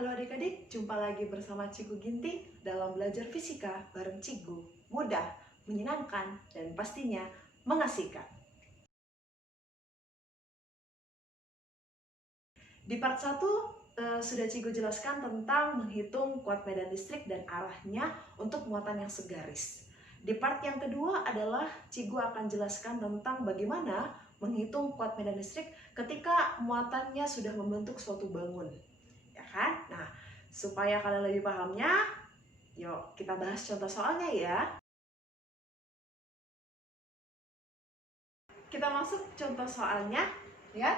Halo adik-adik, jumpa lagi bersama Cikgu Ginting dalam belajar fisika bareng Cikgu. Mudah, menyenangkan, dan pastinya mengasihkan. Di part 1 sudah Cikgu jelaskan tentang menghitung kuat medan listrik dan arahnya untuk muatan yang segaris. Di part yang kedua adalah Cikgu akan jelaskan tentang bagaimana menghitung kuat medan listrik ketika muatannya sudah membentuk suatu bangun. Ya kan? Nah, supaya kalian lebih pahamnya, yuk kita bahas contoh soalnya ya. Kita masuk contoh soalnya ya.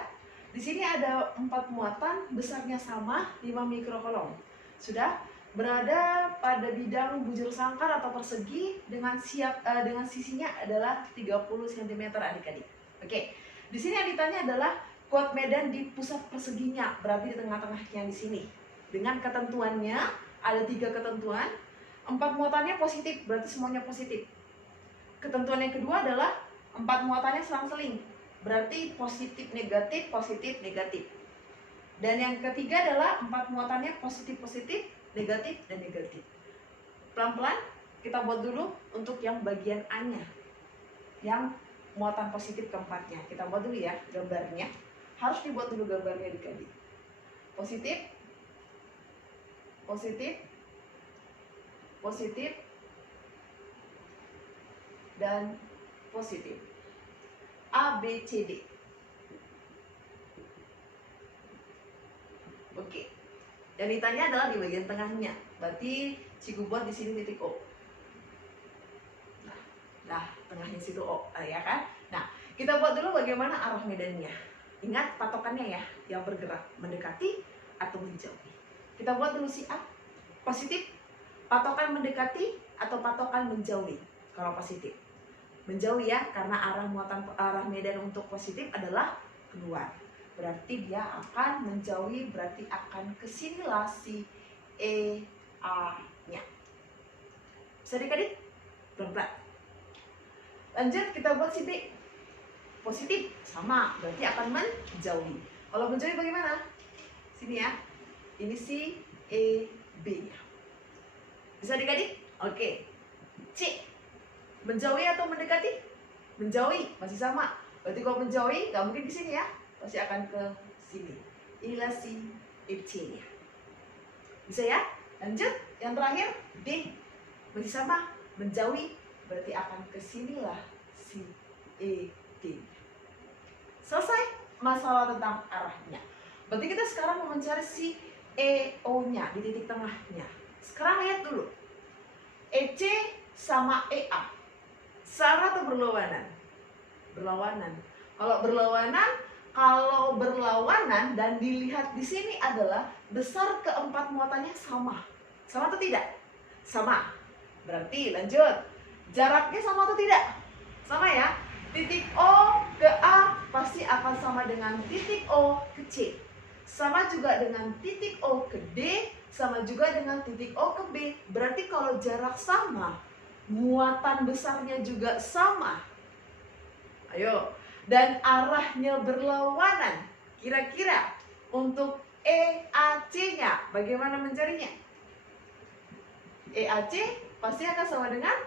Di sini ada 4 muatan, besarnya sama, 5 mikrokolom. Sudah berada pada bidang bujur sangkar atau persegi dengan sisinya adalah 30 cm adik-adik. Oke. Di sini yang ditanya adalah kuat medan di pusat perseginya, berarti di tengah-tengahnya di sini. Dengan ketentuannya ada 3 ketentuan. 4 muatannya positif, berarti semuanya positif. Ketentuan yang kedua adalah 4 muatannya selang-seling, berarti positif negatif positif negatif. Dan yang ketiga adalah 4 muatannya positif positif negatif dan negatif. Pelan-pelan kita buat dulu untuk yang bagian A-nya, yang muatan positif keempatnya. Kita buat dulu ya gambarnya. Harus dibuat dulu gambarnya adik-adik. Positif, positif, positif, dan positif. A, B, C, D. Oke. Yang ditanya adalah di bagian tengahnya. Berarti Cikgu buat di sini titik O. Nah, tengahnya situ O, ya kan? Nah, kita buat dulu bagaimana arah medannya. Ingat patokannya ya, yang bergerak mendekati atau menjauhi. Kita buat dulu si A. Positif, patokan mendekati atau patokan menjauhi. Kalau positif, menjauhi ya, karena arah medan untuk positif adalah keluar. Berarti dia akan menjauhi, berarti akan ke sinilah si E, A-nya. Bisa adik-adik? Pelan-pelan. Lanjut kita buat si B. Positif, sama, berarti akan menjauhi. Kalau menjauhi bagaimana? Sini ya. Ini si E, B-nya. Bisa adik-adik? Oke. C. Menjauhi atau mendekati? Menjauhi, masih sama. Berarti kalau menjauhi, nggak mungkin di sini ya. Pasti akan ke sini. Inilah si C-nya. Bisa ya? Lanjut, yang terakhir D. Masih sama, menjauhi, berarti akan ke sinilah si E, D. Selesai masalah tentang arahnya. Berarti kita sekarang mau mencari si E, O-nya di titik tengahnya. Sekarang lihat dulu. EC sama EA. Sama atau berlawanan? Berlawanan. Kalau berlawanan dan dilihat di sini adalah besar keempat muatannya sama. Sama atau tidak? Sama. Berarti lanjut. Jaraknya sama atau tidak? Sama ya. Titik O ke A pasti akan sama dengan titik O ke C. Sama juga dengan titik O ke D, sama juga dengan titik O ke B. Berarti kalau jarak sama, muatan besarnya juga sama. Ayo, dan arahnya berlawanan. Kira-kira untuk EAC-nya bagaimana mencarinya? EAC pasti akan sama dengan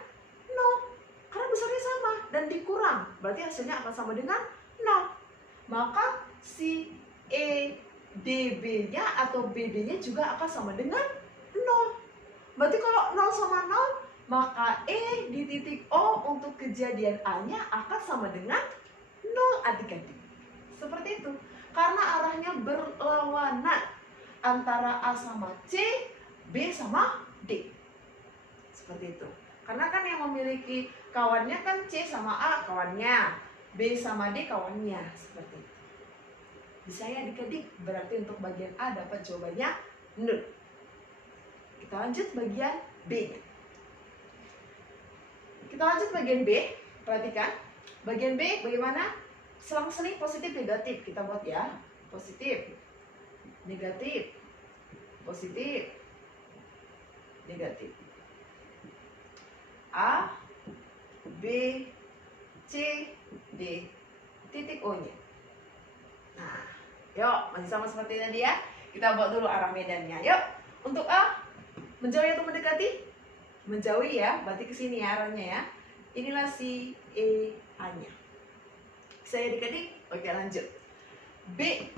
0. Karena besarnya sama dan dikurang, berarti hasilnya akan sama dengan 0. Maka si EDB-nya atau BD-nya juga akan sama dengan 0. Berarti kalau 0 sama 0, maka E di titik O untuk kejadian A-nya akan sama dengan 0 adik-adik. Seperti itu. Karena arahnya berlawanan antara A sama C, B sama D. Seperti itu. Karena kan yang memiliki kawannya kan C sama A kawannya, B sama D kawannya. Seperti itu. Bisa ya adik-adik? Berarti untuk bagian A dapat jawabannya 0. Kita lanjut bagian B-nya. Kita lanjut bagian B. Perhatikan. Bagian B bagaimana? Selang-seling positif negatif. Kita buat ya. Positif, negatif, positif, negatif. A, B, C, D, titik O-nya. Nah, yuk masih sama seperti tadi ya. Kita buat dulu arah medannya. Yuk, untuk A, menjauhi atau mendekati? Menjauhi ya, berarti ke sini ya arahnya ya. Inilah si E A-nya. Saya adik-adik? Oke, lanjut. B,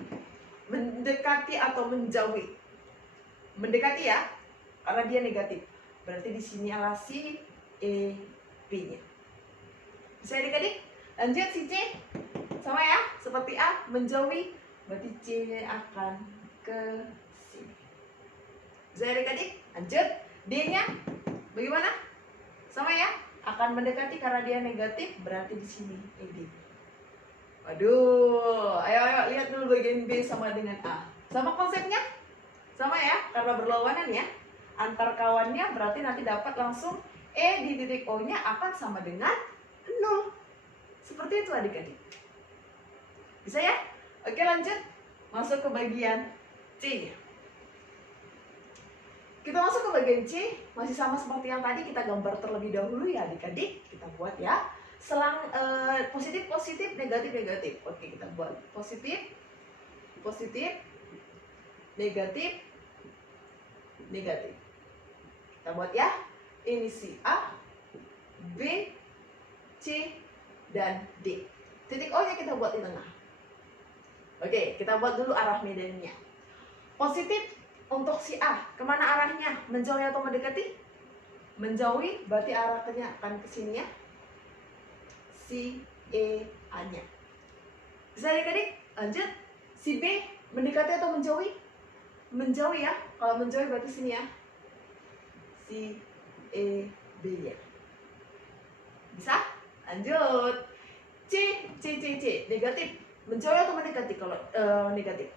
mendekati atau menjauhi? Mendekati ya, karena dia negatif. Berarti di sini adalah si E B-nya. Bisa adik-adik? Lanjut si C. Sama ya, seperti A, menjauhi. Berarti C akan ke sini. Bisa adik-adik? Lanjut. D-nya bagaimana? Sama ya, akan mendekati karena dia negatif. Berarti di sini ED. Waduh, ayo lihat dulu bagian B sama dengan A. Sama konsepnya? Sama ya, karena berlawanan ya. Antar kawannya berarti nanti dapat langsung E di titik O-nya akan sama dengan 0. Seperti itu adik-adik. Bisa ya? Oke, lanjut. Masuk ke bagian C. Kita masuk ke bagian C. Masih sama seperti yang tadi, kita gambar terlebih dahulu ya adik-adik. Kita buat ya. Selang positif, positif, negatif, negatif. Oke, kita buat positif, positif, negatif, negatif. Kita buat ya. Ini si A, B, C, dan D. Titik O-nya kita buat di tengah. Oke, kita buat dulu arah medannya. Positif untuk si A, kemana arahnya? Menjauhi atau mendekati? Menjauhi, berarti arahnya akan ke sini ya. Si E A-nya. Bisa adik-adik? Lanjut. Si B, mendekati atau menjauhi? Menjauhi ya. Kalau menjauhi berarti sini ya. Si E B-nya. Bisa? Lanjut. C, negatif. Menjauhi atau mendekati? Kalau negatif.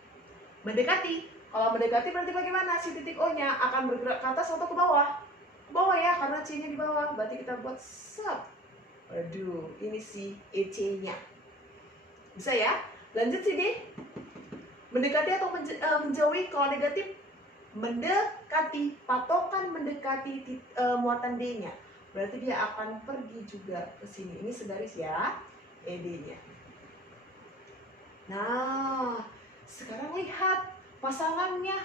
Mendekati. Kalau mendekati berarti bagaimana? Si titik O-nya akan bergerak ke atas atau ke bawah? Ke bawah ya, karena C-nya di bawah. Berarti kita buat sub. Waduh, ini si EC-nya. Bisa ya? Lanjut si D. Mendekati atau menjauhi? Kalau negatif, mendekati. Patokan mendekati muatan D-nya. Berarti dia akan pergi juga ke sini. Ini segaris ya, ED-nya. Nah, sekarang lihat pasangannya.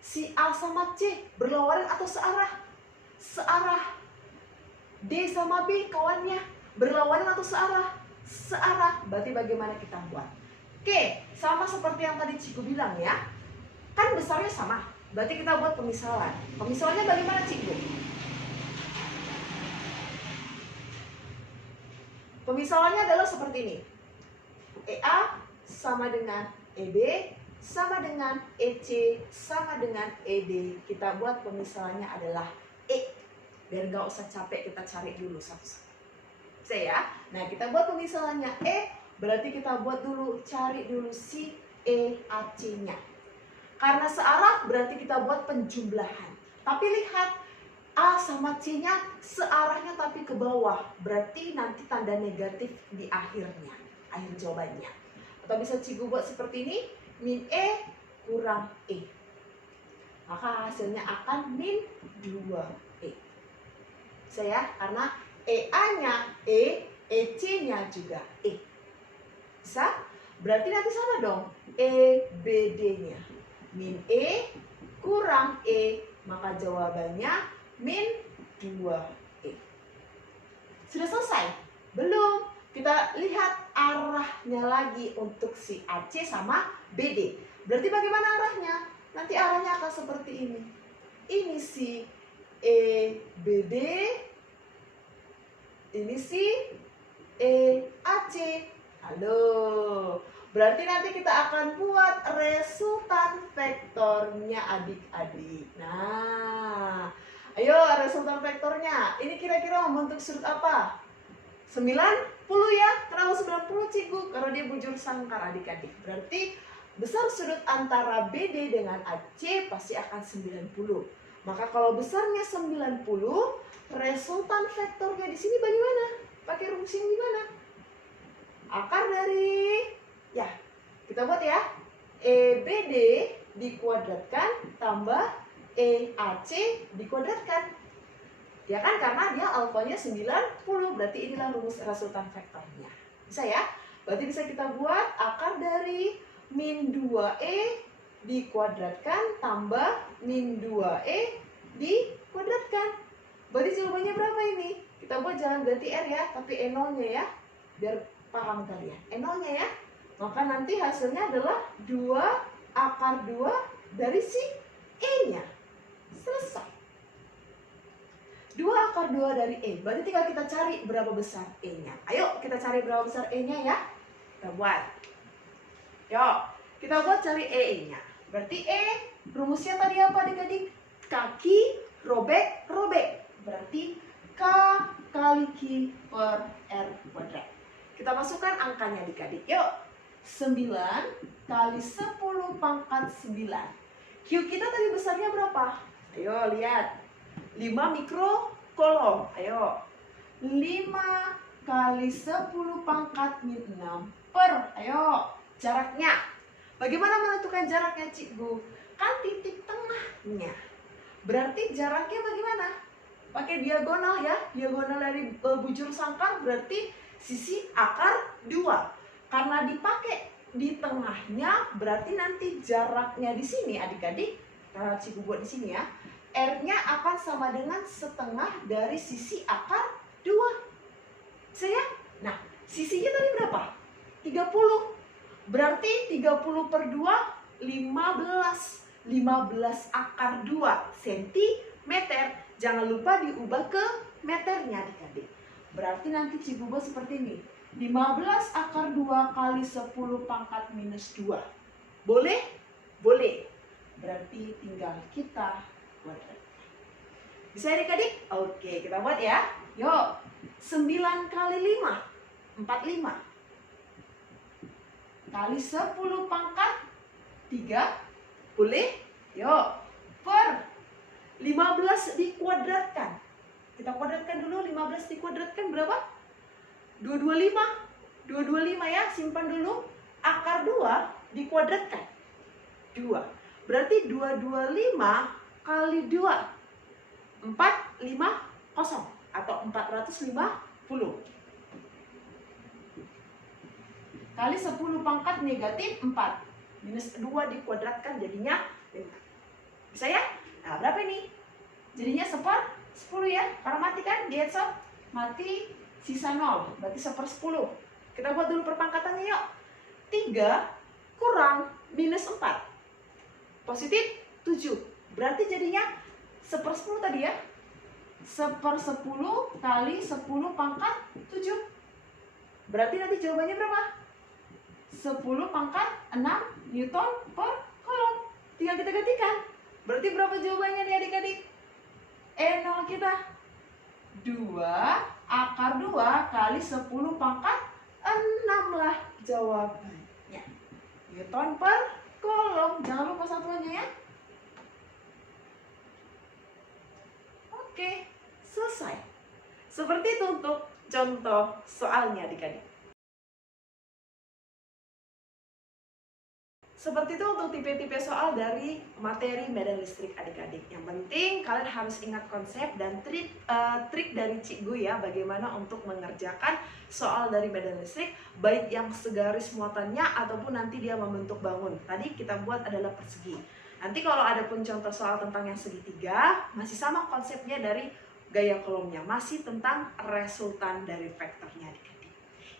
Si A sama C berlawanan atau searah? Searah. D sama B kawannya berlawanan atau searah? Searah. Berarti bagaimana kita buat? Oke, sama seperti yang tadi Cikgu bilang ya. Kan besarnya sama. Berarti kita buat pemisalan. Pemisalannya bagaimana Cikgu? Pemisalannya adalah seperti ini. EA sama dengan EB sama dengan EC sama dengan ED. Kita buat pemisalannya adalah E. Biar nggak usah capek kita cari dulu satu-satu. Bisa ya? Nah, kita buat pemisalannya E. Berarti kita buat dulu, cari dulu si EAC-nya. Karena searah berarti kita buat penjumlahan. Tapi lihat, A sama C-nya searahnya tapi ke bawah. Berarti nanti tanda negatif di akhirnya, akhir jawabannya. Atau bisa Cikgu buat seperti ini, min E kurang E. Maka hasilnya akan min 2E. Bisa ya? Karena EA-nya E, EC-nya juga E. Bisa? Berarti nanti sama dong. EBD-nya. Min E kurang E. Maka jawabannya min 2E. Sudah selesai? Belum. Kita lihat arahnya lagi untuk si AC sama BD. Berarti bagaimana arahnya? Nanti arahnya akan seperti ini. Ini si EBD. Ini si EAC. Halo. Berarti nanti kita akan buat resultan vektornya adik-adik. Nah, ayo resultan vektornya. Ini kira-kira membentuk sudut apa? 90 ya. Kenapa 90 Cikgu? Karena dia bujur sangkar adik-adik. Berarti besar sudut antara BD dengan AC pasti akan 90. Maka kalau besarnya 90, resultan vektornya di sini bagaimana? Pakai rumus yang gimana? Akar dari, ya kita buat ya, EBD dikuadratkan tambah EAC dikuadratkan. Ya kan, karena dia alfanya 90, berarti inilah rumus resultan vektornya. Bisa ya? Berarti bisa kita buat akar dari min 2E dikuadratkan tambah min 2E dikuadratkan. Berarti jawabannya berapa ini? Kita buat jangan ganti R ya, tapi E0-nya ya. Biar paham kalian. E0-nya ya. Maka nanti hasilnya adalah 2 akar 2 dari si E-nya. Selesai. 2 akar 2 dari E. Berarti tinggal kita cari berapa besar E-nya. Ayo kita cari berapa besar E-nya ya. Kita buat. Yuk, kita buat cari E-nya. Berarti E, rumusnya tadi apa adik-adik? Kaki robek. Berarti K kali Q per R kuadrat. Kita masukkan angkanya adik-adik. Yuk. 9 kali 10 pangkat 9. Q kita tadi besarnya berapa? Ayo lihat. 5 mikrokolom. Ayo. 5 kali 10 pangkat min 6 per. Ayo. Jaraknya. Bagaimana menentukan jaraknya, Cikgu? Kan titik tengahnya. Berarti jaraknya bagaimana? Pakai diagonal ya. Diagonal dari bujur sangkar berarti sisi akar 2. Karena dipakai di tengahnya, berarti nanti jaraknya di sini adik-adik, kalau Cikgu buat di sini ya, R-nya akan sama dengan setengah dari sisi akar 2. Saya? Nah, sisinya tadi berapa? 30. Berarti 30 per 2, 15. 15 akar 2 cm. Jangan lupa diubah ke meternya adik-adik. Berarti nanti Cikgu buat seperti ini. 15 akar 2 kali 10 pangkat minus 2. Boleh? Boleh. Berarti tinggal kita kuadratkan. Bisa adik-adik? Oke, kita buat ya. Yuk. 9 kali 5. 45. Kali 10 pangkat 3. Boleh? Yuk. Per 15 dikuadratkan. Kita kuadratkan dulu. 15 dikuadratkan berapa? 225. 225 ya, simpan dulu. Akar 2 dikuadratkan. 2. Berarti 225 kali 2. 450 atau 450. Kali 10 pangkat negatif 4. Minus 2 dikuadratkan jadinya 5. Bisa ya? Nah, berapa ini? Jadinya 10 ya. Karena mati kan? Diheadshot. Mati. Sisa 0, berarti 1/10. Kita buat dulu perpangkatannya yuk. 3 kurang minus 4. Positif 7. Berarti jadinya 1/10 tadi ya. 1/10 kali 10 pangkat 7. Berarti nanti jawabannya berapa? 10 pangkat 6 Newton per kolom. Tinggal kita gantikan. Berarti berapa jawabannya nih adik-adik? E0 kita 2 akar 2 kali 10 pangkat 6 lah jawabannya. Newton per kolom. Jangan lupa satuannya ya. Oke, selesai. Seperti itu untuk contoh soalnya adik-adik. Seperti itu untuk tipe-tipe soal dari materi medan listrik adik-adik. Yang penting kalian harus ingat konsep dan trik dari Cikgu ya, bagaimana untuk mengerjakan soal dari medan listrik, baik yang segaris muatannya ataupun nanti dia membentuk bangun. Tadi kita buat adalah persegi. Nanti kalau ada pun contoh soal tentang yang segitiga, masih sama konsepnya dari gaya kolomnya, masih tentang resultan dari vektornya adik-adik.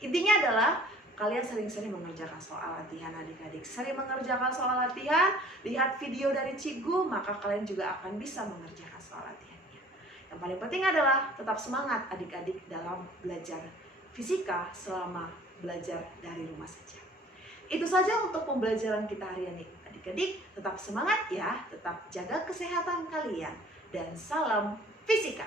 Intinya adalah kalian sering-sering mengerjakan soal latihan adik-adik. Sering mengerjakan soal latihan, lihat video dari Cikgu, maka kalian juga akan bisa mengerjakan soal latihannya. Yang paling penting adalah tetap semangat adik-adik dalam belajar fisika selama belajar dari rumah saja. Itu saja untuk pembelajaran kita hari ini. Adik-adik tetap semangat ya, tetap jaga kesehatan kalian. Dan salam fisika!